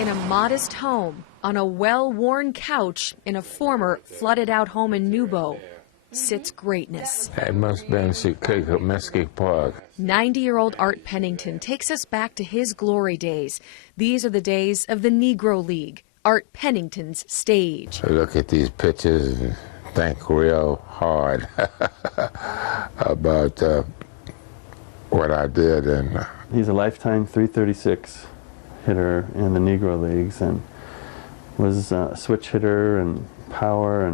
In a modest home, on a well-worn couch in a former flooded-out home in Nubo, sits greatness. That must have been Chicago, Mesquite Park. 90-year-old Art Pennington takes us back to his glory days. These are the days of the Negro League, Art Pennington's stage. I look at these pictures and think real hard about what I did. And he's a lifetime .336 hitter in the Negro Leagues, and was a switch hitter and power,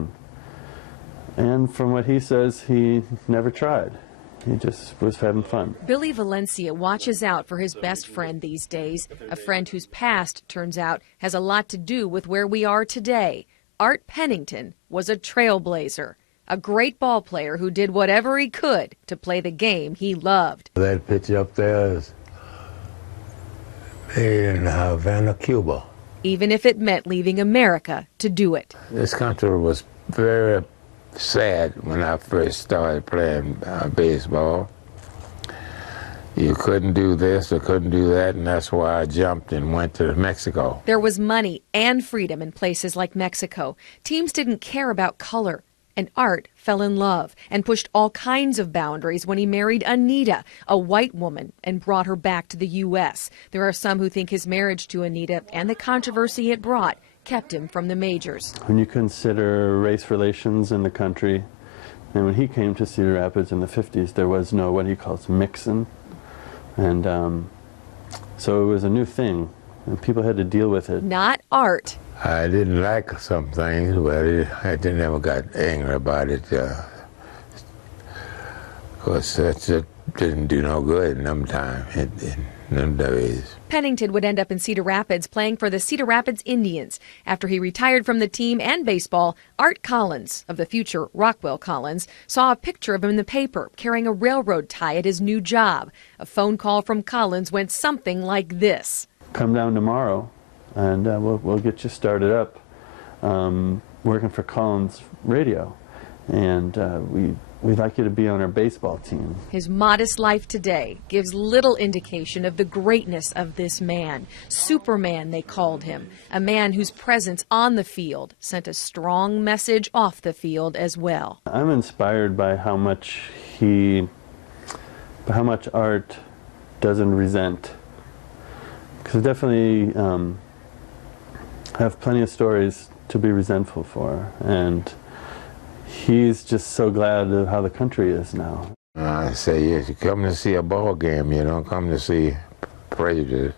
and from what he says, he never tried. He just was having fun. Billy Valencia watches out for his best friend these days, a friend whose past, turns out, has a lot to do with where we are today. Art Pennington was a trailblazer, a great ball player who did whatever he could to play the game he loved. that picture up there is made in Havana, Cuba. Even if it meant leaving America to do it. This country was very sad when I first started playing baseball. You couldn't do this or couldn't do that, and that's why I jumped and went to Mexico. There was money and freedom in places like Mexico. Teams didn't care about color. And Art fell in love and pushed all kinds of boundaries when he married Anita, a white woman, and brought her back to the U.S. There are some who think his marriage to Anita and the controversy it brought kept him from the majors. When you consider race relations in the country, and when he came to Cedar Rapids in the 50s, there was no what he calls mixing. And so it was a new thing, and people had to deal with it. Not Art. I didn't like some things, but I never got angry about it. Because it didn't do no good in them times, in them days. Pennington would end up in Cedar Rapids playing for the Cedar Rapids Indians. After he retired from the team and baseball, Art Collins, of the future Rockwell Collins, saw a picture of him in the paper carrying a railroad tie at his new job. A phone call from Collins went something like this. Come down tomorrow, and we'll get you started up working for Collins Radio, and we'd like you to be on our baseball team. His modest life today gives little indication of the greatness of this man. Superman, they called him, a man whose presence on the field sent a strong message off the field as well. I'm inspired by how much Art doesn't resent, because I definitely have plenty of stories to be resentful for, and he's just so glad of how the country is now. I say, yes, you come to see a ball game, you don't come to see prejudice.